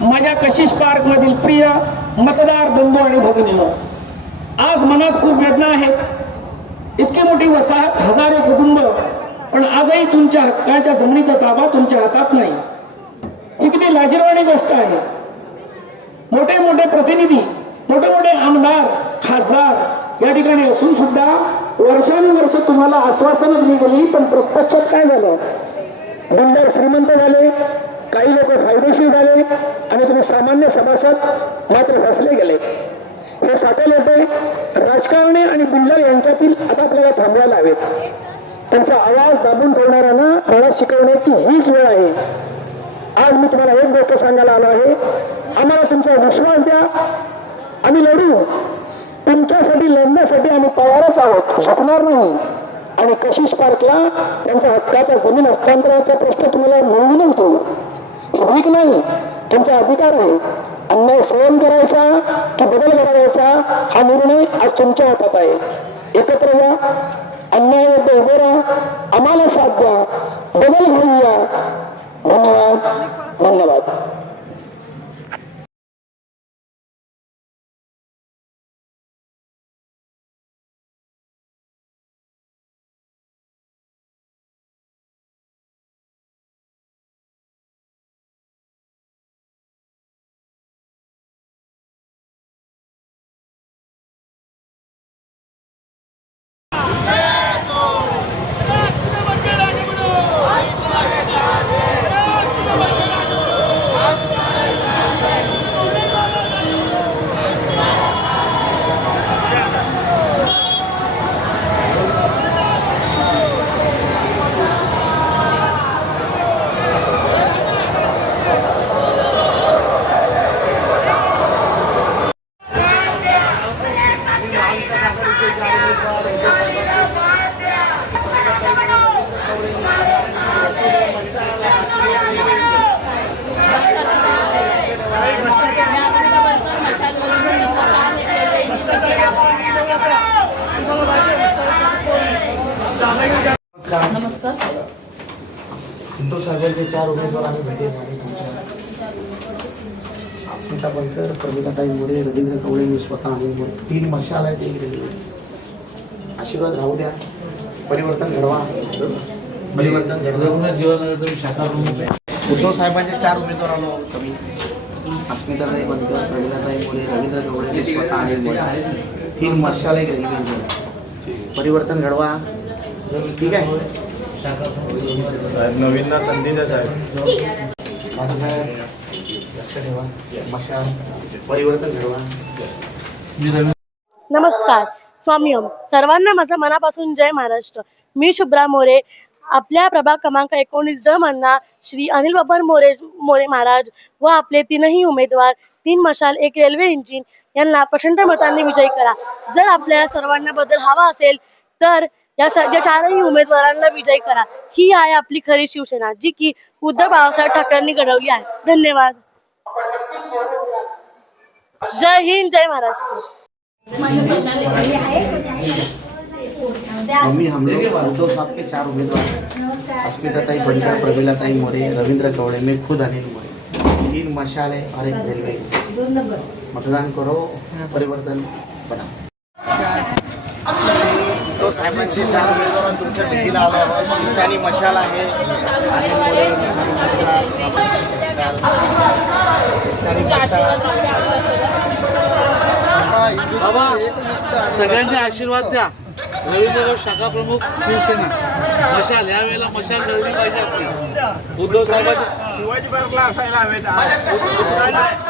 माझ्या कशिश पार्क मधील प्रिय मतदार बंधू आणि भगिनीनो आज मनात खूप वेदना आहेत. इतकी मोठी वसाहत हजारो कुटुंब पण आजही तुमच्या हक्काच्या जमिनीचा ताबा तुमच्या हातात नाही. ही किती लाजीरवाणी गोष्ट आहे. मोठे मोठे प्रतिनिधी मोठे मोठे आमदार खासदार या ठिकाणी असून सुद्धा वर्षानुवर्ष तुम्हाला आश्वासनं दिली गेली पण प्रत्यक्षात काय झालं? बंदर श्रीमंत झाले काही लोक फायदेशीर झाले आणि तुम्ही सामान्य सभासद मात्र फसले गेले. हे साठे राजकारणी आणि बिल्डर यांच्यातील आता आपल्याला थांबवायला हवेत. त्यांचा आवाज दाबून ठेवणाऱ्यांना मला शिकवण्याची हीच वेळ आहे. आज मी तुम्हाला एक गोष्ट सांगायला आलो आहे. आम्हाला तुमचा विश्वास द्या. आम्ही लढू. तुमच्यासाठी लढण्यासाठी आम्ही तयारच आहोत. झुकणार नाही. आणि कशिश पार्कला त्यांच्या हक्काचा जमीन हस्तांतराचा प्रश्न तुम्हाला मिळवूनच देऊ. भीक नाही तुमचा अधिकार आहे अन्याय सहन करायचा की बदल करायचा हा निर्णय आज तुमच्या हातात आहे. एकत्र या अन्यायामध्ये उभे राहा आम्हाला साथ द्या बदल घेऊया धन्यवाद धन्यवाद नमस्कार. हिंदू सागरचे चार उमेदवार आम्ही भेटेल आणि तुमच्या. अस्मिता बनकर प्रमिलाताई मोरे रवींद्र कवळे मी स्वतः आणि तीन मशाल आहेत एक रेल्वे आशीर्वाद राहू द्या. परिवर्तन घडवा. परिवर्तन घडवा शाखा उद्धव साहेबांचे चार उमेदवार आलो कमी. अस्मिताताई बनकर प्रवीणाताई मोरे रवींद्र कवळे मी स्वतः आणि मोरे तीन मशाल एक रेल्वे परिवर्तन घडवा. ठीक आहे. साहेब नवीनना संधी द्या साहेब. नमस्कार. स्वामी ओम. सर्वांना माझा मनापासून जय महाराष्ट्र. मी शुभ्रा मोरे. आपल्या प्रभाग क्रमांक एकोणीस ड मधना श्री अनिल बाबर मोरे मोरे महाराज व आपले तीनही उमेदवार तीन मशाल एक रेल्वे इंजिन यांना प्रचंड मतांनी विजयी करा. जर आपल्या सर्वांना बदल हवा असेल तर या स- ज्या चारही उमेदवारांना विजयी करा. ही आहे आपली खरी शिवसेना जी की उद्धव बाळासाहेब ठाकरेंनी घडवली आहे. धन्यवाद. जय हिंद जय महाराष्ट्र. मम्मी हम लोग उद्धव साहब के चार उम्मीदवार अस्मिताताई बनकर प्रमिलाताई मोरे रविंद्र कवड़े मैं खुद अनिल मोरे. तीन मशाल है और एक रेलवे. मतदान करो परिवर्तन बना. उद्धव साहेबांचे चार उमेदवार तुमच्या भेटीला आलो आहोत. ईशानी मशाल आहे. ईशानी मशाल. सगळ्यांनी आशीर्वाद द्या. रवींद्र शाखा प्रमुख शिवसेना. मशाल यावेळेला मशाल जळली पाहिजे आपली उद्धव साहेबांची शिवाजी पार्कला असायला हवेत